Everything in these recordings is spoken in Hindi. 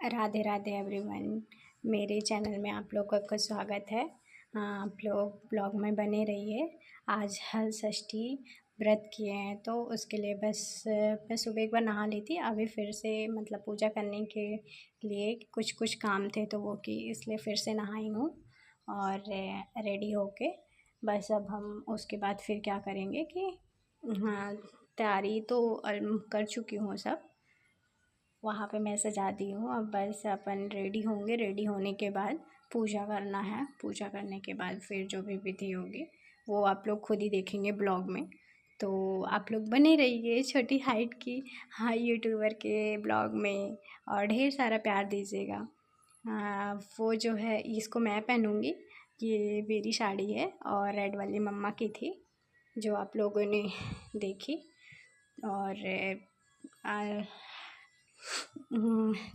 राधे राधे एवरीवन। मेरे चैनल में आप लोगों का स्वागत है। आप लोग ब्लॉग में बने रहिए। आज हल षष्ठी व्रत किए हैं तो उसके लिए बस मैं सुबह एक बार नहा ली थी। अभी फिर से मतलब पूजा करने के लिए कुछ काम थे तो वो की इसलिए फिर से नहाई हूँ और रेडी होके बस अब हम उसके बाद फिर क्या करेंगे कि हाँ, तैयारी तो कर चुकी हूँ सब। वहाँ पे मैं सजा दी हूँ। अब बस अपन रेडी होंगे। रेडी होने के बाद पूजा करना है। पूजा करने के बाद फिर जो भी विधि होगी वो आप लोग खुद ही देखेंगे ब्लॉग में। तो आप लोग बने रहिए छोटी हाइट की यूट्यूबर के ब्लॉग में और ढेर सारा प्यार दीजिएगा। वो जो है इसको मैं पहनूँगी। ये मेरी साड़ी है और रेड वाली मम्मा की थी जो आप लोगों ने देखी। और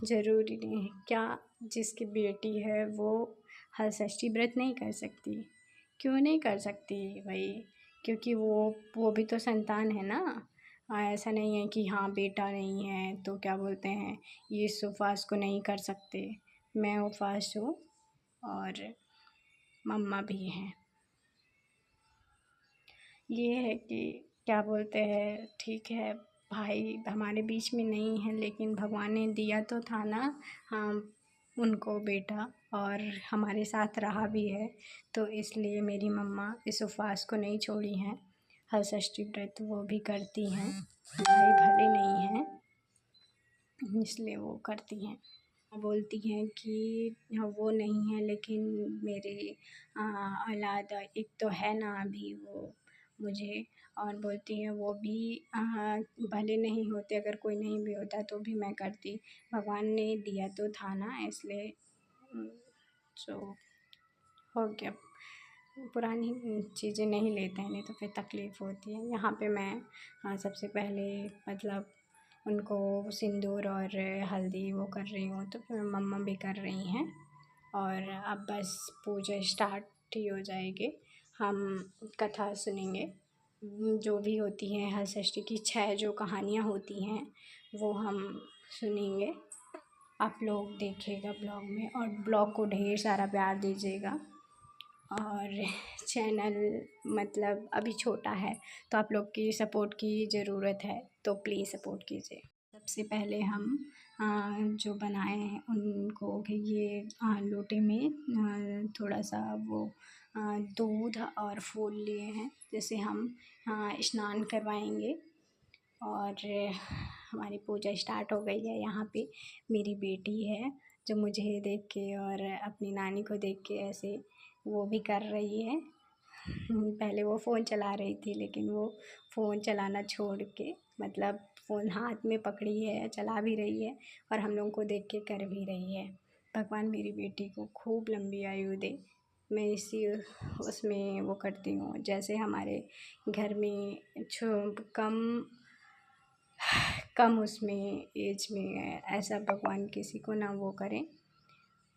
ज़रूरी नहीं है क्या जिसकी बेटी है वो हल षष्ठी व्रत नहीं कर सकती? क्यों नहीं कर सकती भाई? क्योंकि वो भी तो संतान है ना। ऐसा नहीं है कि हाँ बेटा नहीं है तो क्या बोलते हैं ये इस उपवास को नहीं कर सकते। मैं उपवास हूँ और मम्मा भी हैं। ये है कि क्या बोलते हैं ठीक है भाई हमारे बीच में नहीं है लेकिन भगवान ने दिया तो था ना हम उनको बेटा और हमारे साथ रहा भी है। तो इसलिए मेरी मम्मा इस उपवास को नहीं छोड़ी हैं। हल षष्ठी व्रत वो भी करती हैं। भाई भले नहीं हैं इसलिए वो करती हैं। बोलती हैं कि वो नहीं है लेकिन मेरे औलाद एक तो है ना अभी वो मुझे। और बोलती हैं वो भी भले नहीं होते अगर कोई नहीं भी होता तो भी मैं करती। भगवान ने दिया तो था ना इसलिए जो हो गया। पुरानी चीज़ें नहीं लेते हैं नहीं तो फिर तकलीफ़ होती है। यहाँ पे मैं सबसे पहले मतलब उनको सिंदूर और हल्दी वो कर रही हूँ तो फिर मम्मा भी कर रही हैं। और अब बस पूजा स्टार्ट ही हो जाएगी। हम कथा सुनेंगे जो भी होती हैं हल षष्ठी की 6 जो कहानियाँ होती हैं वो हम सुनेंगे। आप लोग देखिएगा ब्लॉग में और ब्लॉग को ढेर सारा प्यार दीजिएगा। और चैनल मतलब अभी छोटा है तो आप लोग की सपोर्ट की ज़रूरत है तो प्लीज़ सपोर्ट कीजिए। सबसे पहले हम जो बनाए हैं उनको ये लोटे में थोड़ा सा वो दूध और फूल लिए हैं जैसे हम स्नान करवाएंगे। और हमारी पूजा स्टार्ट हो गई है। यहाँ पे मेरी बेटी है जो मुझे देख के और अपनी नानी को देख के ऐसे वो भी कर रही है। पहले वो फ़ोन चला रही थी लेकिन वो फ़ोन चलाना छोड़ के मतलब फ़ोन हाथ में पकड़ी है चला भी रही है और हम लोगों को देख के कर भी रही है। भगवान मेरी बेटी को खूब लंबी आयु दे। मैं इसी उसमें वो करती हूँ जैसे हमारे घर में कम उसमें एज में ऐसा भगवान किसी को ना वो करें।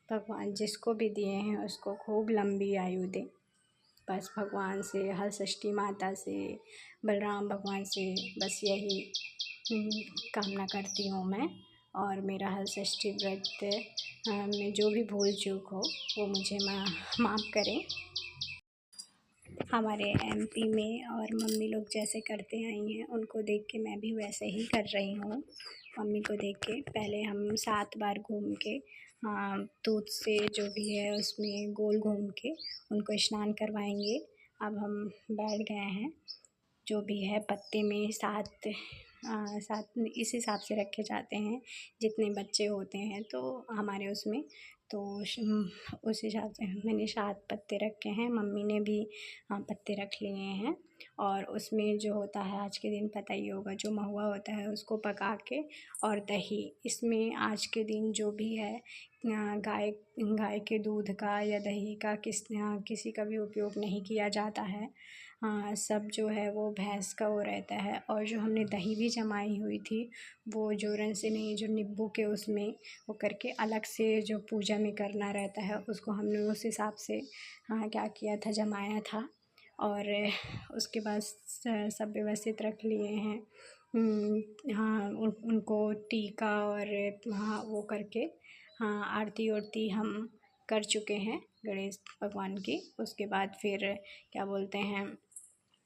भगवान जिसको भी दिए हैं उसको खूब लंबी आयु दे। बस भगवान से हल षष्ठी माता से बलराम भगवान से बस यही कामना करती हूँ मैं। और मेरा हल षष्ठी व्रत में जो भी भूल चूक हो वो मुझे माफ़ करें। हमारे एमपी में और मम्मी लोग जैसे करते आई हैं उनको देख के मैं भी वैसे ही कर रही हूँ। मम्मी को देख के पहले हम 7 बार घूम के दूध से जो भी है उसमें गोल घूम के उनको स्नान करवाएंगे। अब हम बैठ गए हैं जो भी है पत्ते में 7 इस हिसाब से रखे जाते हैं जितने बच्चे होते हैं तो हमारे उसमें तो उस हिसाब से मैंने 7 पत्ते रखे हैं। मम्मी ने भी पत्ते रख लिए हैं। और उसमें जो होता है आज के दिन पता ही होगा जो महुआ होता है उसको पका के और दही इसमें आज के दिन जो भी है गाय के दूध का या दही का किसी का भी उपयोग नहीं किया जाता है। सब जो है वो भैंस का वो रहता है। और जो हमने दही भी जमाई हुई थी वो जोरन से नहीं जो नींबू के उसमें वो करके अलग से जो पूजा में करना रहता है उसको हमने उस हिसाब से क्या किया था जमाया था। और उसके बाद सब व्यवस्थित रख लिए हैं हाँ, उनको टीका और हाँ वो करके हाँ आरती वारती हम कर चुके हैं गणेश भगवान की। उसके बाद फिर क्या बोलते हैं,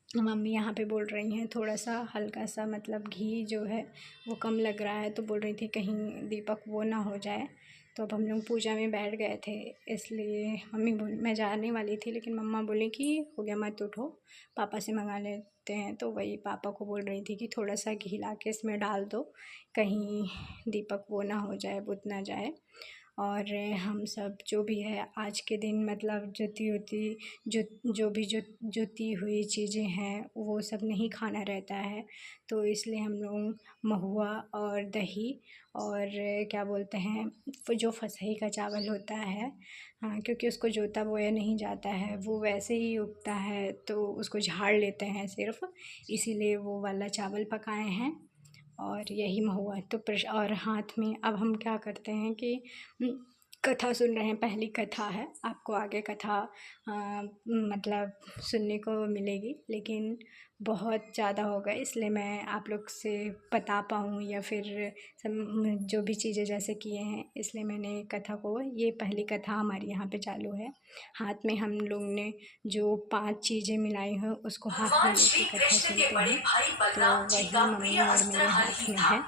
मम्मी यहाँ पे बोल रही हैं थोड़ा सा हल्का सा मतलब घी जो है वो कम लग रहा है, तो बोल रही थी कहीं दीपक वो ना हो जाए। तो अब हम लोग पूजा में बैठ गए थे, इसलिए मम्मी बोली, मैं जाने वाली थी लेकिन मम्मा बोली कि हो गया मत उठो, पापा से मंगा लेते हैं। तो वही पापा को बोल रही थी कि थोड़ा सा घी ला के इसमें डाल दो, कहीं दीपक वो ना हो जाए, बुझ ना जाए। और हम सब जो भी है आज के दिन मतलब जुती हुई चीज़ें हैं वो सब नहीं खाना रहता है। तो इसलिए हम लोग महुआ और दही और क्या बोलते हैं वो जो फसही का चावल होता है, हाँ क्योंकि उसको जोता बोया नहीं जाता है, वो वैसे ही उगता है तो उसको झाड़ लेते हैं सिर्फ, इसीलिए वो वाला चावल पकाए हैं। और यही महुआ तो और हाथ में अब हम क्या करते हैं कि कथा सुन रहे हैं, पहली कथा है, आपको आगे कथा मतलब सुनने को मिलेगी, लेकिन बहुत ज़्यादा होगा इसलिए मैं आप लोग से बता पाऊँ या फिर जो भी चीज़ें जैसे किए हैं, इसलिए मैंने कथा को, ये पहली कथा हमारी यहाँ पे चालू है। हाथ में हम लोग ने जो 5 चीज़ें मिलाई हैं उसको हाथ में लेके कथा सुनते हैं, तो वही मम्मी और मेरे हाथ में है।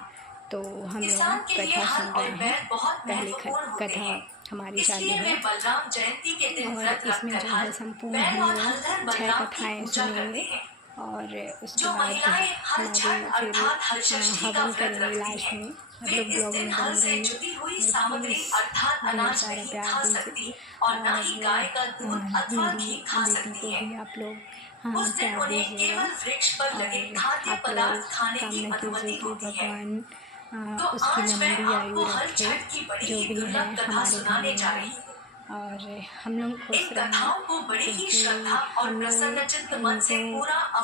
तो हम लोग कथा सुन रहे हैं, पहली कथा हमारी चालू है। और इसमें जो है संपूर्ण हम लोग 6 कथाएँ सुनेंगे और उसके बाद हमारी फिर हवन करेंगे लास्ट में। आप लोग ब्लॉग में बने रहिए और प्लीज़ ढेर सारा प्यार दीजिए और मेरी बेटी को भी आप लोग हाँ प्यार दीजिएगा। और आप लोग कामना कीजिए कि भगवान उसकी लंबी आयु रखे, जो भी है हमारे घर में आए और हम लोग खुश रहें, क्योंकि हम लोग उनको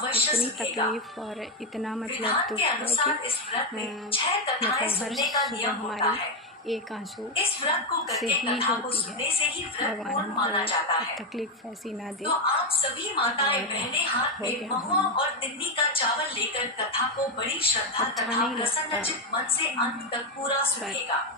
इतनी तकलीफ़ और इतना मतलब दुख है कि मतलब हर सुबह हमारी एक आंसू से ही होती है। भगवान हमको तकलीफ़ ऐसी ना दे। तो आप सभी माताएं और बहनें हाथ हो में गया महुआ हम और तिन्नी का चावल लेकर कथा को बड़ी श्रद्धा अच्छा तथा नहीं लगता, प्रसन्नचित मन से अंत तक पूरा पर सुनिएगा।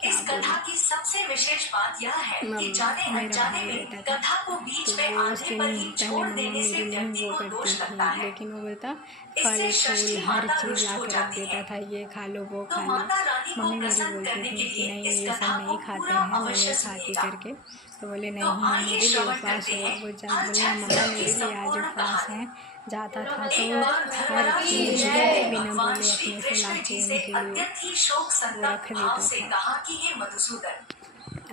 क्या इस कथा बोलूँ, की सबसे विशेष बात यह है कि जाने मेरा अनजाने भाई में रहता था कथा को तो बीच में वो उस आधे दिन पर ही पहले छोड़ मम्मा देने से मेरी नहीं व्यक्ति वो को करती दोष लगता थी, है। लेकिन वो बोलता इससे फल फूल षष्ठी हर माता चीज़ रुष्ट ला हो के रख जाती देता है। था, ये खा लो वो तो खा लो। माता रानी को मम्मी मेरी प्रसन्न बोलती करने थी के कि लिए नहीं इस ये सब कथा को नहीं खाते पूरा हैं, मैं अवश्य नहीं खाती सुनिएगा। करके। तो बोले तो नहीं आइए मेरे लिए श्रवण उपवास करते हो, हैं वो जब हर बोले छठ मम्मा व्रत की मेरे लिए आज संपूर्ण उपवास कहानी। है। जाता था तो एक बार हर धर्मराज चीज़ युधिष्ठिर ने बिना भगवान बोले श्री अपने से ला कृष्ण के जी से उनके लिए अत्यंत ही शोक वो संतप्त रख भाव देता से था। कहा कि हे मधुसूदन,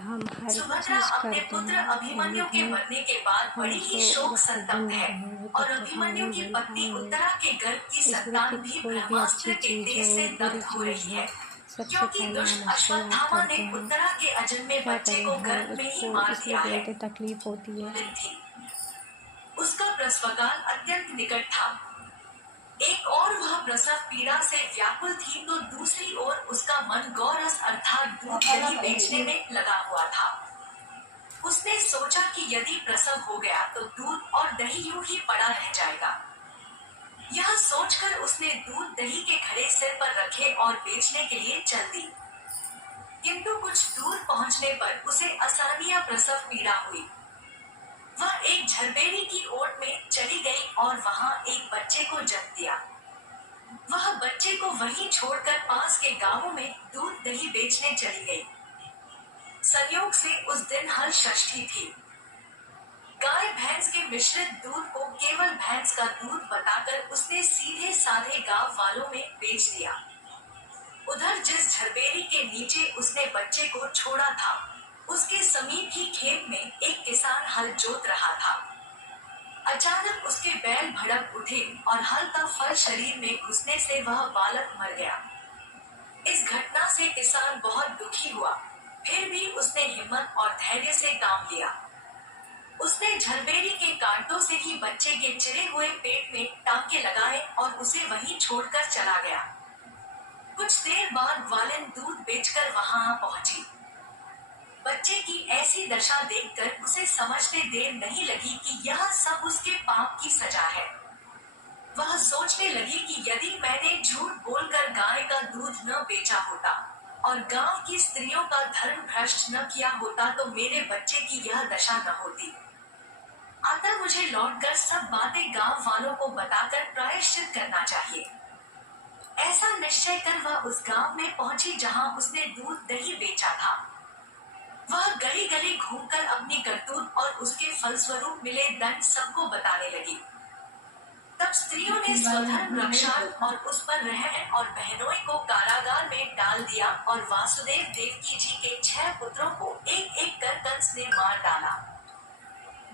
हम हर सुभद्रा चीज़ अपने करते पुत्र हैं, अभिमन्यु के लेकिन मरने के बाद हम बड़ी ही तो शोक जब तक संतप्त जिंदा है रहेंगे और तब तक हम अभिमन्यु नहीं की बोल पत्नी पाएंगे। उत्तरा के गर्भ की इसलिए कि संतान भी कोई भी अच्छी ब्रह्मास्त्र के चीज़ तेज हो, से बुरी दग्ध हो चीज़ रही हो, है, सबसे क्योंकि पहले हम दुष्ट उसको याद अश्वत्थामा ने करते हैं। उत्तरा के अजन्मे क्या बच्चे करें, को हम गर्भ में ही उसको मार इसलिए दिया है। बोलते तकलीफ़ होती है। थी उसका प्रसवकाल अत्यंत निकट था। एक और वह प्रसव पीड़ा से व्याकुल थी तो दूसरी ओर उसका मन गौरस अर्थात दूध दही बेचने में लगा हुआ था। उसने सोचा कि यदि प्रसव हो गया तो दूध और दही यूं ही पड़ा रह जाएगा। यह सोचकर उसने दूध दही के घड़े सिर पर रखे और बेचने के लिए चल दी। किंतु कुछ दूर पहुंचने पर उसे असहनीय प्रसव पीड़ा हुई। वह एक झरबेरी की ओट में चली गई और वहां एक बच्चे को जन्म दिया। वह बच्चे को वहीं छोड़कर पास के गांवों में दूध दही बेचने चली गई। संयोग से उस दिन हल षष्ठी थी। गाय भैंस के मिश्रित दूध को केवल भैंस का दूध बताकर उसने सीधे साधे गांव वालों में बेच दिया। उधर जिस झरबेरी के नीचे उसने बच्चे को छोड़ा था, उसके समीप ही खेत में एक किसान हल जोत रहा था। अचानक उसके बैल भड़क उठे और हल का फल शरीर में घुसने से वह बालक मर गया। इस घटना से किसान बहुत दुखी हुआ, फिर भी उसने हिम्मत और धैर्य से काम लिया। उसने झरबेरी के कांटों से ही बच्चे के चिरे हुए पेट में टांके लगाए और उसे वहीं छोड़कर चला गया। कुछ देर बाद ग्वालिन दूध बेचकर वहां पहुंची। बच्चे की ऐसी दशा देखकर उसे समझने देर नहीं लगी कि यह सब उसके पाप की सजा है। वह सोचने लगी कि यदि मैंने झूठ बोलकर गाय का दूध न बेचा होता और गांव की स्त्रियों का धर्म भ्रष्ट न किया होता तो मेरे बच्चे की यह दशा न होती। अतः मुझे लौटकर सब बातें गांव वालों को बताकर प्रायश्चित करना चाहिए। ऐसा निश्चय कर वह उस गांव में पहुंची जहां उसने दूध दही बेचा था। वह गली गली घूमकर अपनी करतूत और उसके फलस्वरूप मिले दंड सबको बताने लगी। तब स्त्रियों ने स्वधर्म रक्षा और उस पर रहन और बहनोई को कारागार में डाल दिया और वासुदेव देवकी जी के 6 पुत्रों को एक एक कर कंस ने मार डाला।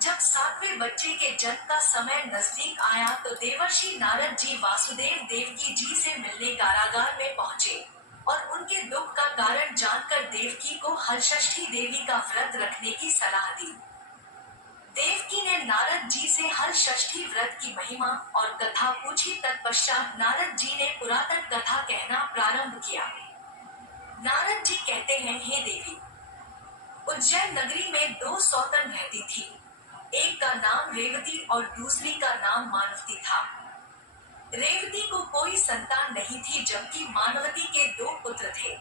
जब 7वें बच्चे के जन्म का समय नजदीक आया तो देवर्षि नारद जी वासुदेव देवकी जी से मिलने कारागार में पहुंचे और उनके दुख का कारण जानकर देवकी को हरषष्ठी देवी का व्रत रखने की सलाह दी। देवकी ने नारद जी से हरषष्ठी व्रत की महिमा और कथा पूछी। तत्पश्चात नारद जी ने पुरातन कथा कहना प्रारंभ किया। नारद जी कहते हैं, हे देवी, उज्जैन नगरी में 2 सौतन रहती थी। एक का नाम रेवती और दूसरी का नाम मानवती था। रेवती को कोई संतान नहीं थी जबकि मानवती के 2 पुत्र थे।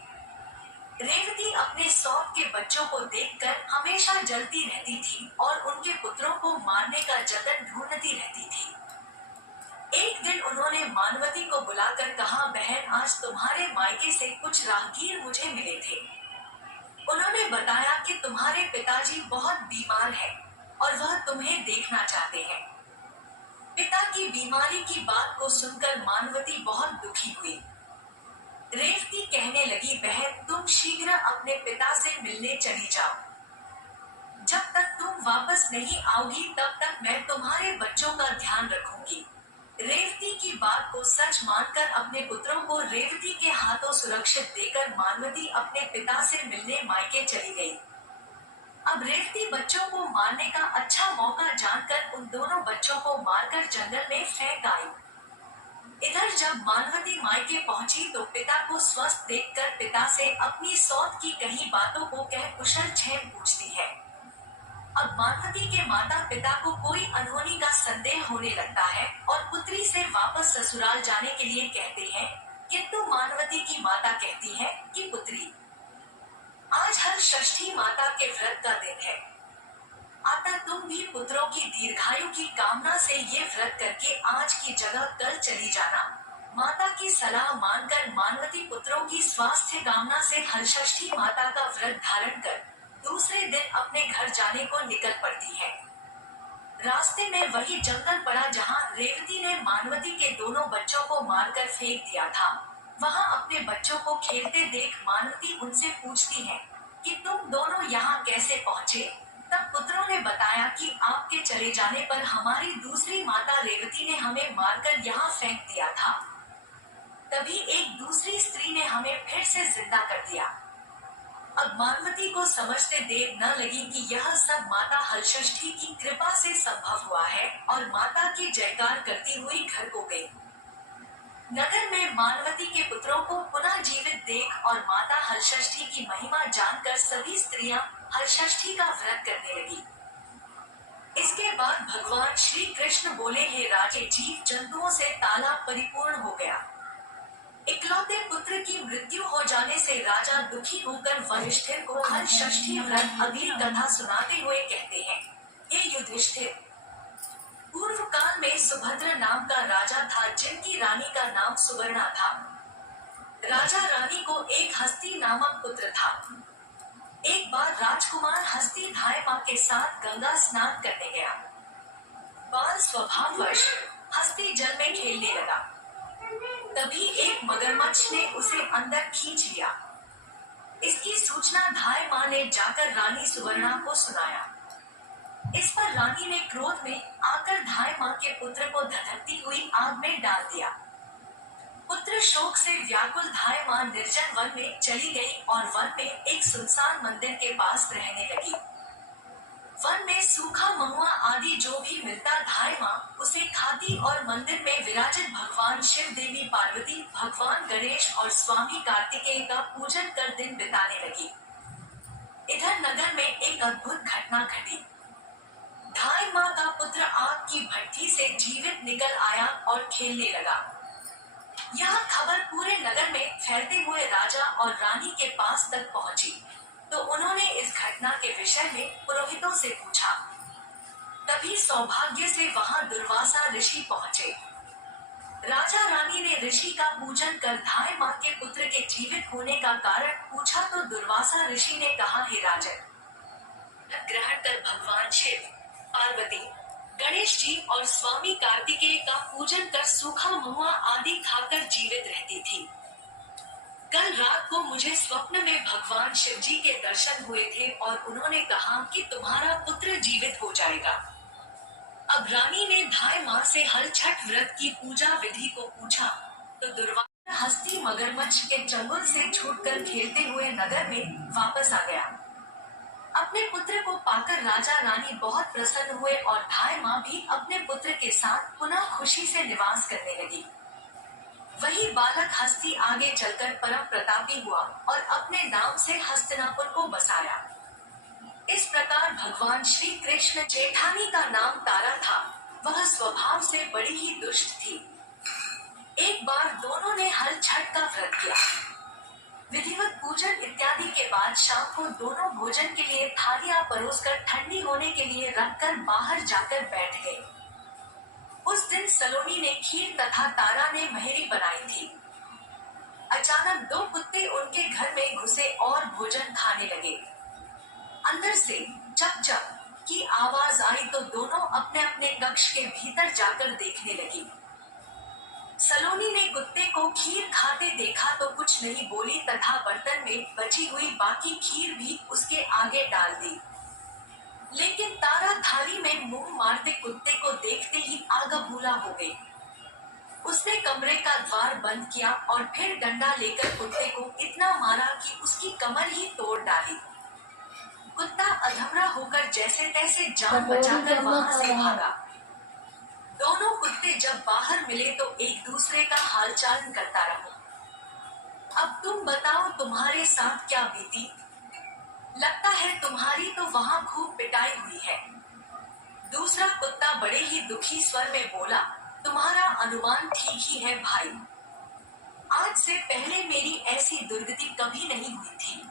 रेवती अपने सौत के बच्चों को देखकर हमेशा जलती रहती थी और उनके पुत्रों को मारने का जतन ढूंढती रहती थी। एक दिन उन्होंने मानवती को बुलाकर कहा, बहन, आज तुम्हारे मायके से कुछ राहगीर मुझे मिले थे। उन्होंने बताया कि तुम्हारे पिताजी बहुत बीमार हैं और वह तुम्हें देखना चाहते हैं। पिता की बीमारी की बात को सुनकर मानवती बहुत दुखी हुई। रेवती कहने लगी, बहन, तुम शीघ्र अपने पिता से मिलने चली जाओ। जब तक तुम वापस नहीं आओगी तब तक मैं तुम्हारे बच्चों का ध्यान रखूंगी। रेवती की बात को सच मानकर अपने पुत्रों को रेवती के हाथों सुरक्षित देकर मानवती अपने पिता से मिलने मायके चली गई। अब रेवती बच्चों को मारने का अच्छा मौका जानकर उन दोनों बच्चों को मारकर जंगल में फेंक आई। इधर जब मानवती मायके पहुंची तो पिता को स्वस्थ देखकर पिता से अपनी सौत की कही बातों को कह कुशल क्षेम पूछती है। अब मानवती के माता पिता को कोई अनहोनी का संदेह होने लगता है और पुत्री से वापस ससुराल जाने के लिए कहते हैं, किंतु मानवती की माता कहती है कि पुत्री, आज हरषष्ठी माता के व्रत का दिन है, अतः तुम भी पुत्रों की दीर्घायु की कामना से ये व्रत करके आज की जगह कल चली जाना। माता की सलाह मानकर मानवती पुत्रों की स्वास्थ्य कामना से हरषष्ठी माता का व्रत धारण कर दूसरे दिन अपने घर जाने को निकल पड़ती है। रास्ते में वही जंगल पड़ा जहाँ रेवती ने मानवती के दोनों बच्चों को मारकर फेंक दिया था। वहाँ अपने बच्चों को खेलते देख मानवती उनसे पूछती है कि तुम दोनों यहाँ कैसे पहुँचे। तब पुत्रों ने बताया कि आपके चले जाने पर हमारी दूसरी माता रेवती ने हमें मारकर यहाँ फेंक दिया था। तभी एक दूसरी स्त्री ने हमें फिर से जिंदा कर दिया। अब मानवती को समझते देर न लगी कि यह सब माता हरषष्ठी की कृपा से संभव हुआ है और माता की जयकार करती हुई घर को गई। नगर में मानवती के पुत्रों को पुनः जीवित देख और माता हरषष्ठी की महिमा जानकर सभी स्त्रियां हरषष्ठी का व्रत करने लगी। इसके बाद भगवान श्री कृष्ण बोले, हे राजे, जीव जंतुओं से तालाब परिपूर्ण हो गया। इकलौते पुत्र की मृत्यु हो जाने से राजा दुखी होकर वशिष्ठिर को हरषष्ठी व्रत अगली कथा सुनाते हुए कहते हैं, हे युधिष्ठिर, पूर्व काल में सुभद्र नाम का राजा था जिनकी रानी का नाम सुवर्णा था। राजा रानी को एक हस्ती नामक पुत्र था। एक बार राजकुमार हस्ती धायमा के साथ गंगा स्नान करने गया। बाल स्वभाववश हस्ती जल में खेलने लगा। तभी एक मगरमच्छ ने उसे अंदर खींच लिया। इसकी सूचना धायमा ने जाकर रानी सुवर्णा को सुनाया। इस पर रानी ने क्रोध में आकर धायमा के पुत्र को धधकती हुई आग में डाल दिया। पुत्र शोक से व्याकुल धायमा निर्जन वन में चली गई और वन में एक सुनसान मंदिर के पास रहने लगी। वन में सूखा महुआ आदि जो भी मिलता धायमा उसे खाती और मंदिर में विराजित भगवान शिव, देवी पार्वती, भगवान गणेश और स्वामी कार्तिकेय का पूजन कर दिन बिताने लगी। इधर नगर में एक अद्भुत घटना घटी। धायमा का पुत्र पुत्र आग की भट्ठी से जीवित निकल आया और खेलने लगा। यह खबर पूरे नगर में फैलते हुए राजा और रानी के पास तक पहुंची, तो उन्होंने इस घटना के विषय में पुरोहितों से पूछा। तभी सौभाग्य से वहां दुर्वासा ऋषि पहुंचे। राजा रानी ने ऋषि का पूजन कर धाय माँ के पुत्र के जीवित होने का कारण पूछा, तो दुर्वासा ऋषि ने कहा, हे राजन, ग्रहण कर भगवान शिव, पार्वती, गणेश जी और स्वामी कार्तिकेय का पूजन कर सूखा महुआ आदि खाकर जीवित रहती थी। कल रात को मुझे स्वप्न में भगवान शिव जी के दर्शन हुए थे और उन्होंने कहा कि तुम्हारा पुत्र जीवित हो जाएगा। अब रानी ने धाय माँ से हल छठ व्रत की पूजा विधि को पूछा, तो दुर्वासा हस्ती मगरमच्छ के चंगुल से छूटकर खेलते हुए नगर में वापस आ गया। अपने पुत्र को पाकर राजा रानी बहुत प्रसन्न हुए और धाय माँ भी अपने पुत्र के साथ पुनः खुशी से निवास करने लगी। वही बालक हस्ती आगे चलकर परम प्रतापी हुआ और अपने नाम से हस्तिनापुर को बसाया। इस प्रकार भगवान श्री कृष्ण, जेठानी का नाम तारा था, वह स्वभाव से बड़ी ही दुष्ट थी। एक बार दोनों ने हल छठ का व्रत किया। विधिवत पूजन इत्यादि के बाद शाम को दोनों भोजन के लिए थालियां परोसकर ठंडी होने के लिए रखकर बाहर जाकर बैठ गए। उस दिन सलोनी ने खीर तथा तारा ने महेरी बनाई थी। अचानक दो कुत्ते उनके घर में घुसे और भोजन खाने लगे। अंदर से चप चप की आवाज आई तो दोनों अपने अपने कक्ष के भीतर जाकर देखने लगी। सलोनी ने कुत्ते को खीर खाते देखा तो कुछ नहीं बोली तथा बर्तन में बची हुई बाकी खीर भी उसके आगे डाल दी। लेकिन तारा थाली में मुंह मारते कुत्ते को देखते ही आगा भूला हो गई। उसने कमरे का द्वार बंद किया और फिर डंडा लेकर कुत्ते को इतना मारा कि उसकी कमर ही तोड़ डाली। कुत्ता अधमरा होकर जैसे तैसे जान बचाकर वहां से भागा। दोनों कुत्ते जब बाहर मिले तो एक दूसरे का हालचाल करता रहा। अब तुम बताओ तुम्हारे साथ क्या बीती? लगता है तुम्हारी तो वहां खूब पिटाई हुई है। दूसरा कुत्ता बड़े ही दुखी स्वर में बोला, तुम्हारा अनुमान ठीक ही है भाई। आज से पहले मेरी ऐसी दुर्गति कभी नहीं हुई थी।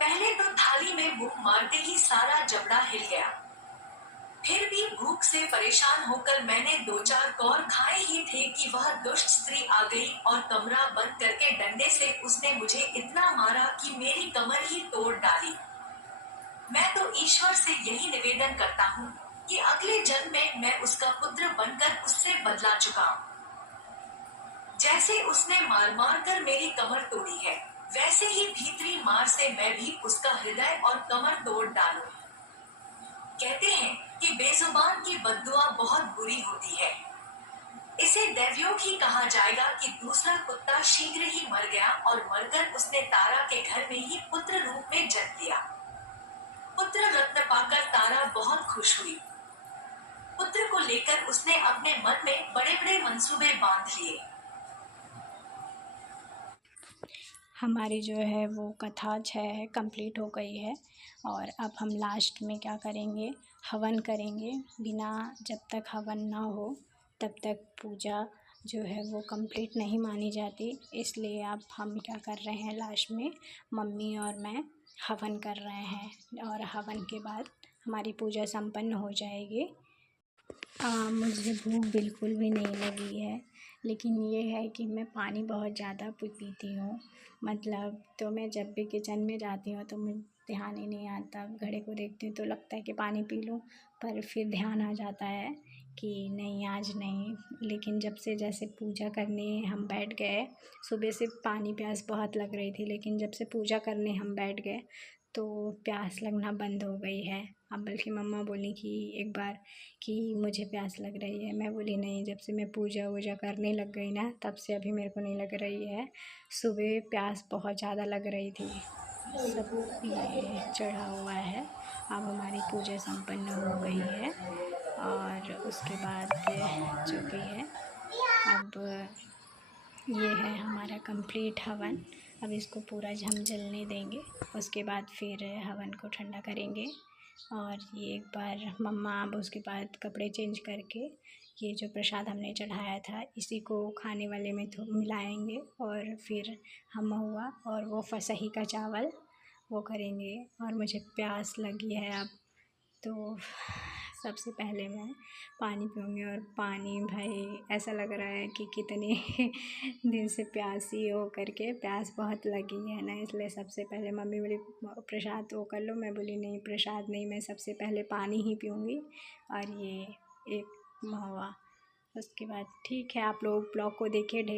पहले तो थाली में मुंह मारते ही सारा जबड़ा हिल गया। फिर भी भूख से परेशान होकर मैंने दो चार कौर खाए ही थे कि वह दुष्ट स्त्री आ गई और कमरा बंद करके डंडे से उसने मुझे इतना मारा कि मेरी कमर ही तोड़ डाली। मैं तो ईश्वर से यही निवेदन करता हूँ कि अगले जन्म में मैं उसका पुत्र बनकर उससे बदला चुकाऊं। जैसे उसने मार मार कर मेरी कमर तोड़ी है, वैसे ही भीतरी मार से मैं भी उसका हृदय और कमर तोड़ डालूं। कहते हैं कि बेजुबान की बद्दुआ बहुत बुरी होती है। इसे दैवयोग ही कहा जाएगा कि दूसरा कुत्ता शीघ्र ही मर गया और मरकर उसने तारा के घर में ही पुत्र रूप में जन्म लिया। पुत्र रत्न पाकर तारा बहुत खुश हुई। पुत्र को लेकर उसने अपने मन में बड़े बड़े मंसूबे बांध लिए। हमारी जो है वो कथा 6 है कंप्लीट हो गई है और अब हम लास्ट में क्या करेंगे, हवन करेंगे। बिना जब तक हवन ना हो तब तक पूजा जो है वो कंप्लीट नहीं मानी जाती। इसलिए अब हम क्या कर रहे हैं, लास्ट में मम्मी और मैं हवन कर रहे हैं और हवन के बाद हमारी पूजा संपन्न हो जाएगी। मुझे भूख बिल्कुल भी नहीं लगी है, लेकिन ये है कि मैं पानी बहुत ज़्यादा पीती हूँ। मतलब तो मैं जब भी किचन में जाती हूँ तो मुझे ध्यान ही नहीं आता, घड़े को देखती हूँ तो लगता है कि पानी पी लूँ, पर फिर ध्यान आ जाता है कि नहीं आज नहीं। लेकिन जब से जैसे पूजा करने हम बैठ गए, सुबह से पानी प्यास बहुत लग रही थी, लेकिन जब से पूजा करने हम बैठ गए तो प्यास लगना बंद हो गई है। अब बल्कि मम्मा बोली कि एक बार कि मुझे प्यास लग रही है, मैं बोली नहीं, जब से मैं पूजा वूजा करने लग गई ना तब से अभी मेरे को नहीं लग रही है। सुबह प्यास बहुत ज़्यादा लग रही थी। सब ये चढ़ा हुआ है। अब हमारी पूजा संपन्न हो गई है और उसके बाद जो भी है, अब ये है हमारा कंप्लीट हवन। अब इसको पूरा हम जलने देंगे, उसके बाद फिर हवन को ठंडा करेंगे। और ये एक बार मम्मा अब उसके बाद कपड़े चेंज करके ये जो प्रसाद हमने चढ़ाया था इसी को खाने वाले में मिलाएंगे और फिर हम महुआ और वो फसही का चावल वो करेंगे। और मुझे प्यास लगी है अब, तो सबसे पहले मैं पानी पीऊँगी। और पानी भाई ऐसा लग रहा है कि कितने दिन से प्यासी हो करके प्यास बहुत लगी है ना, इसलिए सबसे पहले मम्मी बोली प्रसाद वो कर लो, मैं बोली नहीं प्रसाद नहीं, मैं सबसे पहले पानी ही पीऊँगी और ये एक महुआ। उसके बाद ठीक है, आप लोग ब्लॉग को देखिए, ढेर